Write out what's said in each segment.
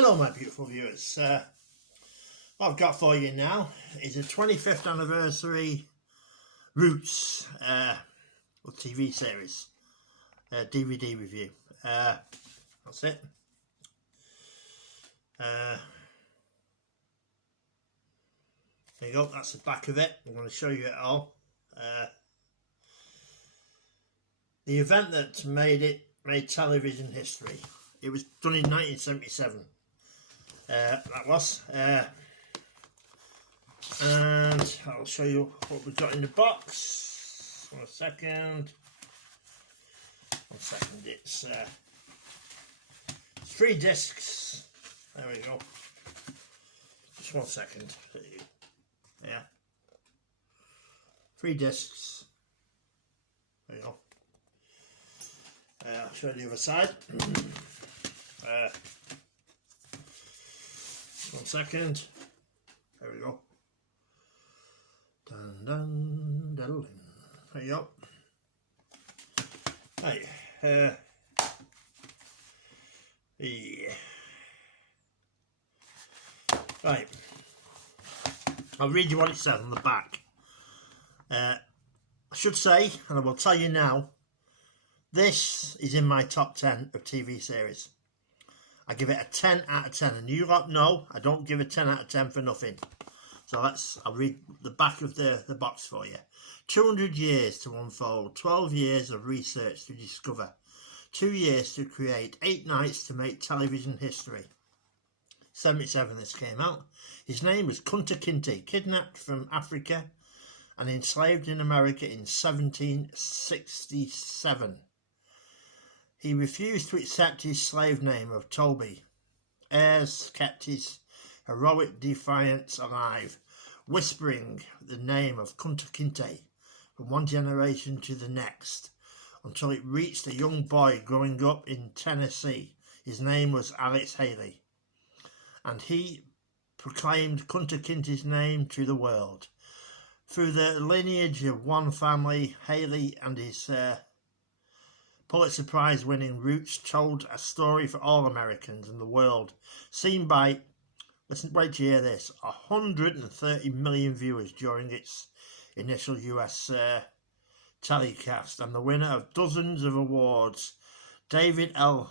Hello my beautiful viewers, what I've got for you now is a 25th anniversary Roots TV series, DVD review. That's it. There you go, that's the back of it. I'm going to show you it all. The event that made television history. It was done in 1977. That was. And I'll show you what we've got in the box. 1 second. 1 second. It's 3 discs. There we go. Just 1 second. Yeah. 3 discs. There you go. I'll show you the other side. 1 second. There we go. Dun, dun, dun, dun. There you go. Right. Yeah. Right. I'll read you what it says on the back. I should say, and I will tell you now, this is in my top 10 of TV series. I give it a 10 out of 10, and you lot know I don't give a 10 out of 10 for nothing. So I'll read the back of the box for you. 200 years to unfold, 12 years of research to discover, 2 years to create, 8 nights to make television history. 77 this came out. His name was Kunta Kinte, kidnapped from Africa and enslaved in America in 1767. He refused to accept his slave name of Toby. Heirs kept his heroic defiance alive, whispering the name of Kunta Kinte from one generation to the next, until it reached a young boy growing up in Tennessee. His name was Alex Haley, and he proclaimed Kunta Kinte's name to the world. Through the lineage of one family, Haley and his Pulitzer Prize winning Roots told a story for all Americans and the world, seen by, listen, wait to hear this, 130 million viewers during its initial US telecast, and the winner of dozens of awards. David L.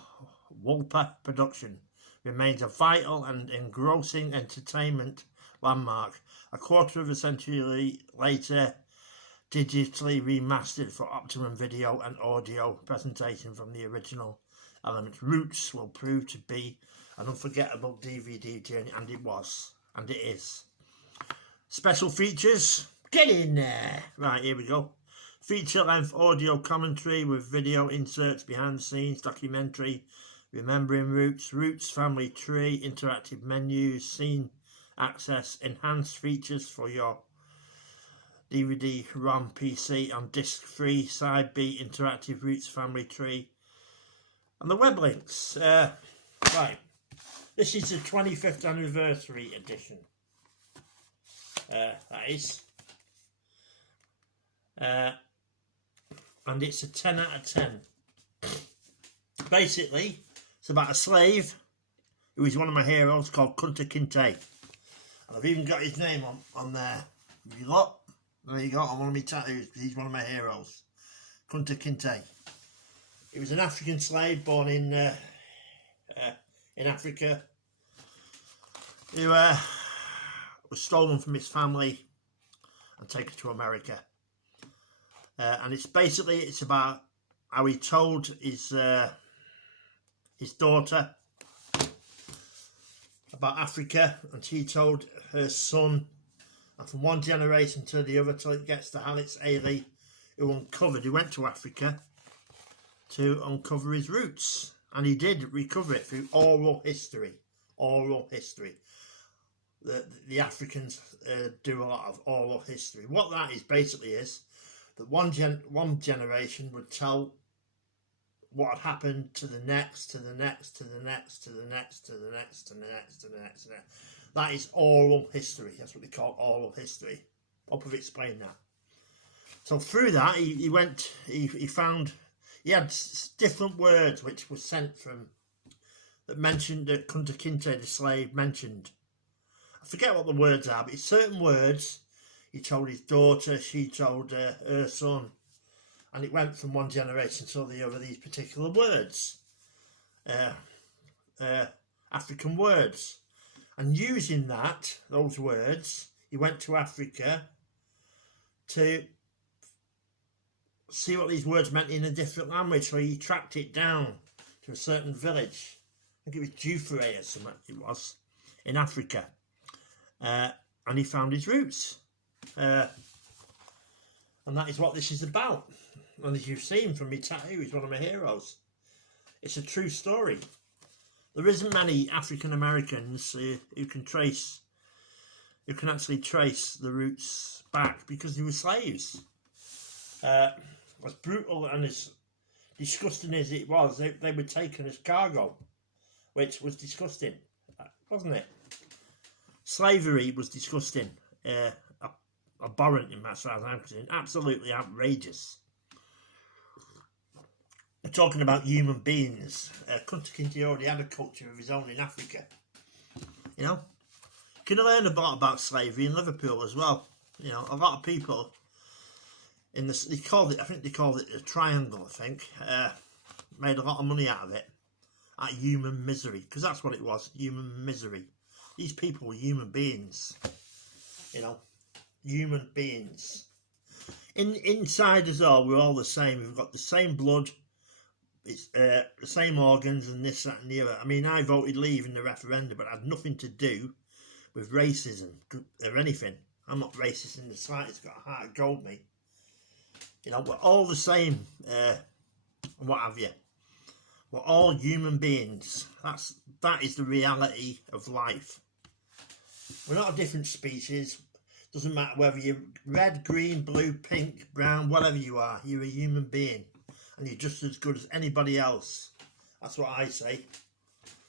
Wolper production remains a vital and engrossing entertainment landmark. A quarter of a century later, digitally remastered for optimum video and audio presentation from the original elements. Roots will prove to be an unforgettable DVD journey, and it was, and it is. Special features, get in there. Right, here we go. Feature-length audio commentary with video inserts, behind the scenes, documentary, remembering Roots, Roots family tree, interactive menus, scene access, enhanced features for your DVD, ROM, PC on disc 3, side B, interactive Roots family tree, and the web links. Right, this is the 25th anniversary edition. That is. And it's a 10 out of 10. Basically, it's about a slave who is one of my heroes called Kunta Kinte. And I've even got his name on there. You look. There you go, on one of my tattoos, because he's one of my heroes. Kunta Kinte. He was an African slave born in Africa, who was stolen from his family and taken to America. And it's about how he told his daughter about Africa, and she told her son. And from one generation to the other till it gets to Alex Haley, who went to Africa to uncover his roots. And he did recover it through oral history. Oral history. The Africans do a lot of oral history. What that is basically is that one generation would tell what had happened to the next, to the next, to the next, to the next, to the next, to the next, to the next, to the next. That is oral history. That's what they call oral history. Hope I've explained that. So through that, he found, he had different words which were sent from that Kunta Kinte, the slave, mentioned. I forget what the words are, but it's certain words. He told his daughter, she told her son, and it went from one generation to the other, these particular words, African words. And using those words, he went to Africa to see what these words meant in a different language. So he tracked it down to a certain village. I think it was Jufure or something it was, in Africa. And he found his roots. And that is what this is about. And as you've seen from me tattoo, he's one of my heroes. It's a true story. There isn't many African Americans who can actually trace the roots back, because they were slaves. As brutal and as disgusting as it was, they were taken as cargo, which was disgusting, wasn't it? Slavery was disgusting, abhorrent in that far as I'm concerned, absolutely outrageous. We're talking about human beings. Kunta Kinte already had a culture of his own in Africa. You know, you can learn a lot about slavery in Liverpool as well. You know, a lot of people in this, I think they called it the Triangle, I think, made a lot of money out of it, out of human misery, because that's what it was, human misery. These people were human beings, you know, human beings. Inside us all, we're all the same. We've got the same blood, it's the same organs and this, that and the other. I mean, I voted Leave in the referendum, but it had nothing to do with racism or anything. I'm not racist in the slightest, got a heart of gold, mate. You know, we're all the same, what have you. We're all human beings. That is the reality of life. We're not a different species. Doesn't matter whether you're red, green, blue, pink, brown, whatever you are. You're a human being. And you're just as good as anybody else. That's what I say.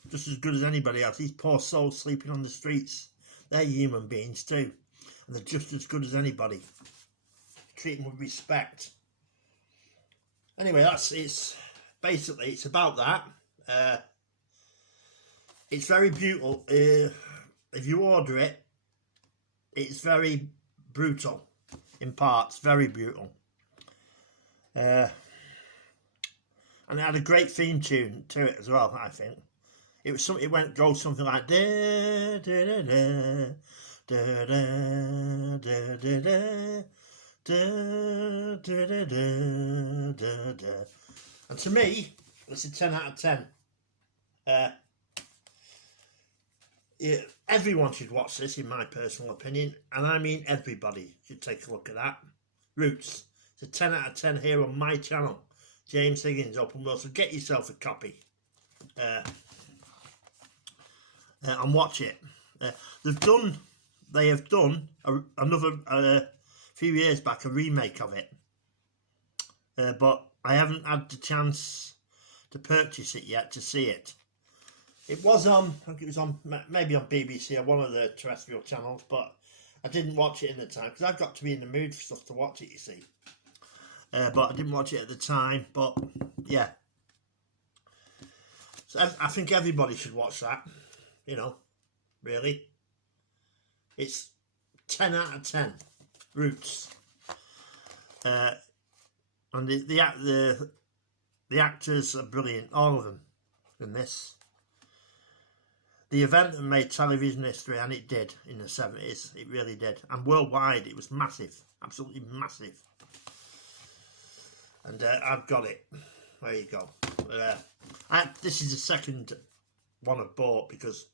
Just as good as anybody else. These poor souls sleeping on the streets, they're human beings too. And they're just as good as anybody. Treat them with respect. Anyway, it's about that. It's very brutal. If you order it, it's very brutal in parts, very brutal. And it had a great theme tune to it as well, I think. It was something, goes something like da da da da da da da da. Da, da, da, da, da, da. And to me, it's a 10 out of 10. Yeah, everyone should watch this, in my personal opinion, and I mean everybody should take a look at that. Roots. It's a 10 out of 10 here on my channel, James Higgins Open World. So get yourself a copy and watch it. They have done another few years back a remake of it, but I haven't had the chance to purchase it yet to see it. It was on, I think it was on, maybe on BBC or one of the terrestrial channels, but I didn't watch it in the time because I've got to be in the mood for stuff to watch it, you see. But I didn't watch it at the time, but yeah. So I think everybody should watch that, you know, really. It's 10 out of 10. Roots. And the actors are brilliant, all of them, in this. The event that made television history, and it did in the 70s, it really did. And worldwide, it was massive, absolutely massive. And I've got it. There you go. This is the second one I've bought because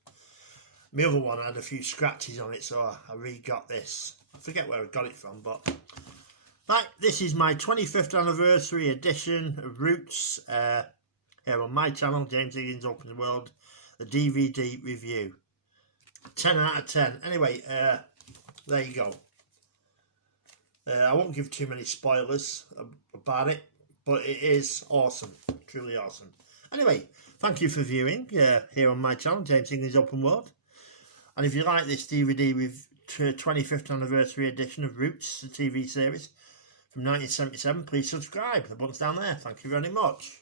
my other one had a few scratches on it, so I re-got this. I forget where I got it from, but this is my 25th anniversary edition of Roots here on my channel, James Higgins Open the World, the DVD review. 10 out of 10. Anyway, there you go. I won't give too many spoilers about it, but it is awesome, truly awesome. Anyway, thank you for viewing here on my channel, James Higgins Open World. And if you like this DVD with 25th anniversary edition of Roots, the TV series from 1977, please subscribe. The button's down there. Thank you very much.